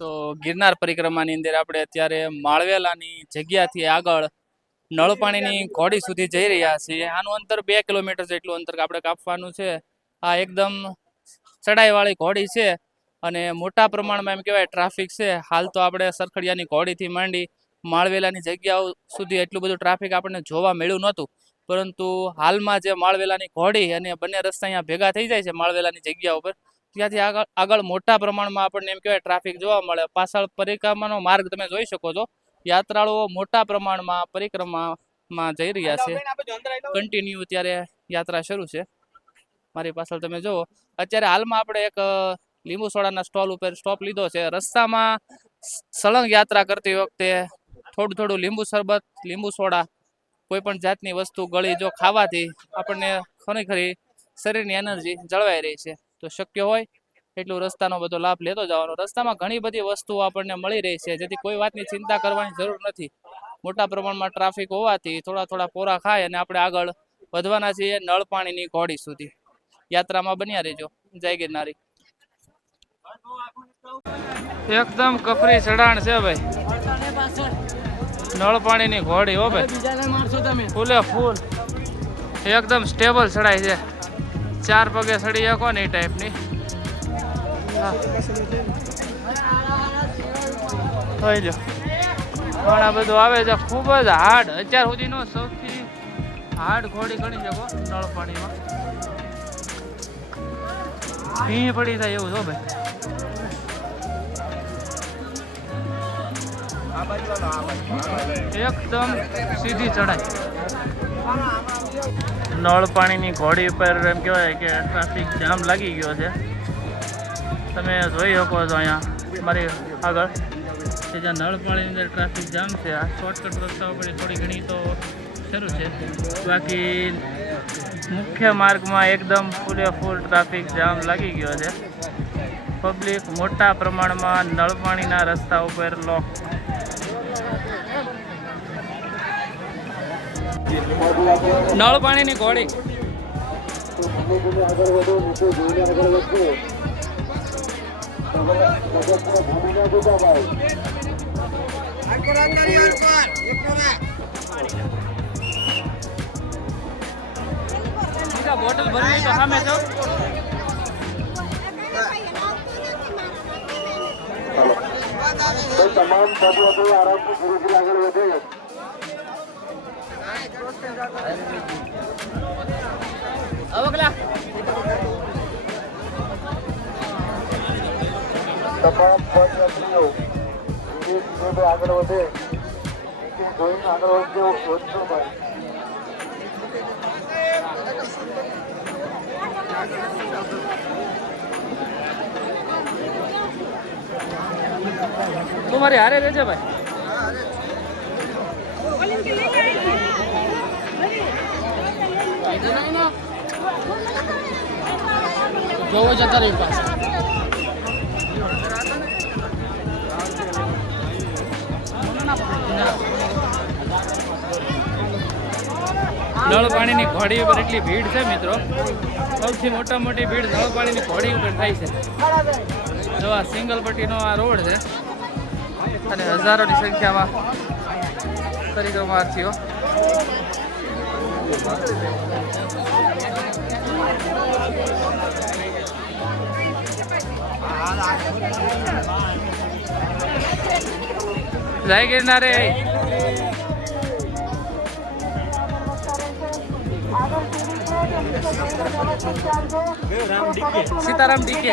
તો ગિરનાર પરિક્રમાની અંદર આપણે અત્યારે માળવેલાની જગ્યાથી આગળ નળપાણીની ઘોડી સુધી જઈ રહ્યા છીએ. આનું અંતર બે કિલોમીટર જેટલું અંતર આપણે કાપવાનું છે. આ એકદમ ચડાઈવાળી ઘોડી છે અને મોટા પ્રમાણમાં એમ કહેવાય ટ્રાફિક છે. હાલ તો આપણે સરખડિયાની ઘોડીથી માંડી માળવેલાની જગ્યાઓ સુધી એટલું બધું ટ્રાફિક આપણને જોવા મળ્યું નહોતું. પરંતુ હાલમાં જે માળવેલાની ઘોડી અને બંને રસ્તા અહીંયા ભેગા થઈ જાય છે માળવેલાની જગ્યા ઉપર ત્યાંથી આગળ આગળ મોટા પ્રમાણમાં આપણને એમ કહેવાય ટ્રાફિક જોવા મળે. પાછળ પરિક્રમાનો માર્ગ તમે જોઈ શકો છો. યાત્રાળુઓ મોટા પ્રમાણમાં પરિક્રમામાં જઈ રહ્યા છે. કન્ટિન્યુ અત્યારે યાત્રા શરૂ છે. મારી પાછળ તમે જુઓ. અત્યારે હાલમાં આપણે એક લીંબુ સોડાના સ્ટોલ ઉપર સ્ટોપ લીધો છે. રસ્તામાં સળંગ યાત્રા કરતી વખતે થોડું થોડું લીંબુ શરબત લીંબુ સોડા કોઈ પણ જાતની વસ્તુ ગળી જો ખાવાથી આપણને ખરી ખરી શરીરની એનર્જી જળવાઈ રહી છે. તો શક્ય હોય એટલું રસ્તાનો બધો લાભ લેતો જવાનો. રસ્તામાં ઘણી બધી વસ્તુઓ આપણને મળી રહી છે જેથી કોઈ વાતની ચિંતા કરવાની જરૂર નથી. મોટા પ્રમાણમાં ટ્રાફિક હોવાથી થોડા થોડા પોરા ખાય અને આપણે આગળ વધવાના છીએ નળ પાણીની ઘોડી સુધી. યાત્રામાં બન્યા રહેજો. જય ગિરનારી. એકદમ કફરી ચઢાણ છે ભાઈ. નળ પાણીની ઘોડી હો ભાઈ. ફૂલે ફૂલ. એકદમ સ્ટેબલ ચડાય છે. ચાર પગે ચડી શકો ને એ ટાઈપની થઈ જો પણ આ બધું આવે છે. ખૂબ જ હાર્ડ અત્યાર સુધીનો સૌથી હાર્ડ ઘોડી ગણી શકો નળ પાણીમાં ભીં પડી થાય એવું છો ભાઈ. એકદમ સીધી ચડાઈ નળ પાણીની ઘોડી ઉપર એમ કહેવાય કે ટ્રાફિક જામ લાગી ગયો છે. તમે જોઈ શકો છો અહીંયા, મારી આગળ. કે જ્યાં નળ પાણીની અંદર ટ્રાફિક જામ છે, આ શોર્ટકટ રસ્તા ઉપર થોડી ઘણી તો શરૂ છે. બાકી મુખ્ય માર્ગમાં એકદમ ફૂલે ફૂલ ટ્રાફિક જામ લાગી ગયો છે. પબ્લિક મોટા પ્રમાણમાં નળ પાણીના રસ્તા ઉપર લોક નળ પાણીની ઘોડી બોટલ ભરવી તો સામે તો તમામ પદયાત્રીઓ આરામથી ગુરુજી આગળ વધે તમામ પદયાત્રીઓ ધીરે ધીરે આગળ વધે જોઈને આગળ વધજો વધજો ભાઈ તું મારી હારે રહેજે ભાઈ. જોવો જતા રહી પાસે નળ પાણીની ઘોડી ઉપર એટલી ભીડ છે મિત્રો. સૌથી મોટા મોટી ભીડ નળ પાણીની ઘોડી ઉપર થાય છે. જો આ સિંગલ પટ્ટીનો આ રોડ છે. અને હજારોની સંખ્યામાં પરિક્રમાર્થીઓ જય ગિરનાર રે સીતારામ ડીકે સીતારામ ડીકે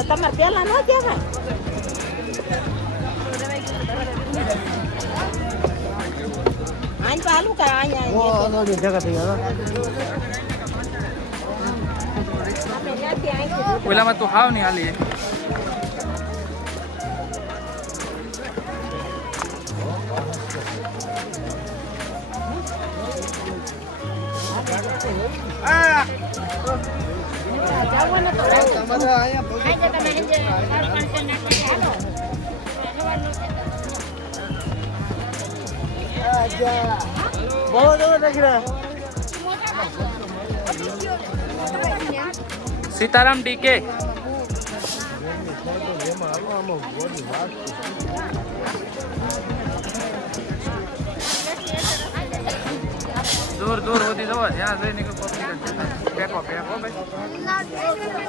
તમારે પેલા ન કહેવાય આઈ પાલું કે અહીંયા અમે ઓલામાં તું હાવ નહીં હાલી જાવું ને તો સીતારામ ડીકે દૂર દૂર સુધી જવો જ્યાં જઈને કે પબ્લિક જ છે પેકો પેકો ભાઈ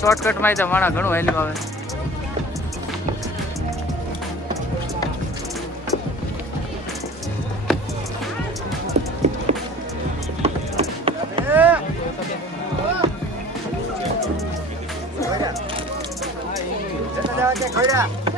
શોર્ટકટમાં તો માણા ઘણું હેલ્યું આવે. આપણે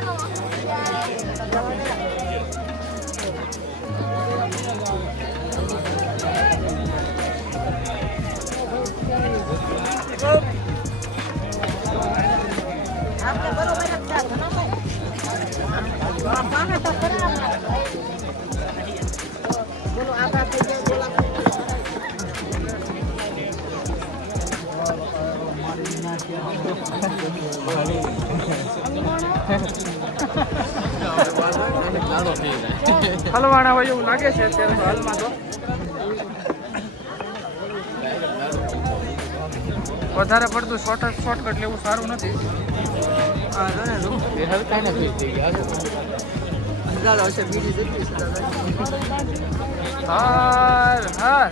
હલવાણા હોય એવું લાગે છે અત્યારે હાલમાં તો. વધારે પડતું શોર્ટ શોર્ટકટ લેવું સારું નથી. હાર હાર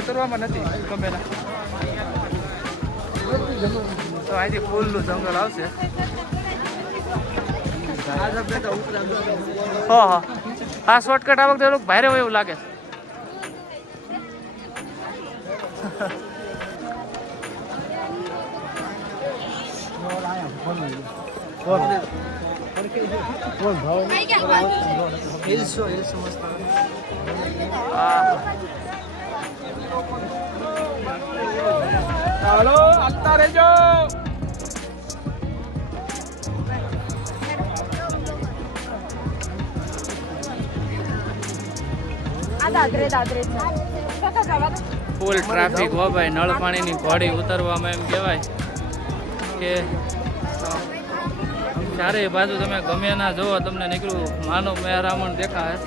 ઉતરવામાં નથી ગમેલા તો અહીંથી ફૂલનું જંગલ આવશે. હા હા. આ શોર્ટકટ આ વખતે થોડુંક ભારે હોય એવું લાગે. હા હાલો હાલતા ફૂલ ટ્રાફિક હો ભાઈ. નળ પાણીની ઘોડી ઉતરવામાં એમ કહેવાય કે ચારેય બાજુ તમે ગમે ના જોવો, તમને નીકળ્યું માનવ મહેરામણ દેખાય.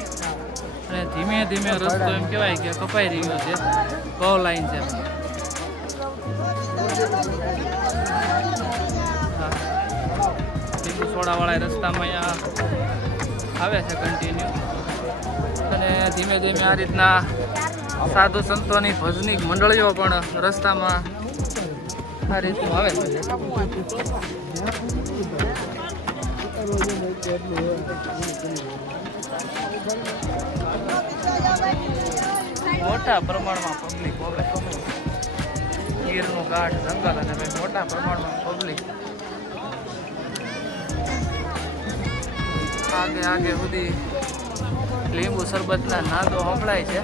અને ધીમે ધીમે રસ્તો એમ કહેવાય કે કપાઈ રહ્યો છે. કવ લાઈન છે. લીંબુ સોડાવાળા રસ્તામાં અહીંયા આવે છે કન્ટિન્યુ અને ધીમે ધીમે આ રીતના સાધુ સંતોની ભજની મંડળીઓ પણ રસ્તામાં આ રીતનું આવે છે. મોટા પ્રમાણમાં પબ્લિક હોય ગીરનું ઘાટ જંગલ અને મોટા પ્રમાણમાં પબ્લિક આગે આગે સુધી લીંબુ શરબતના તો સંભળાય છે.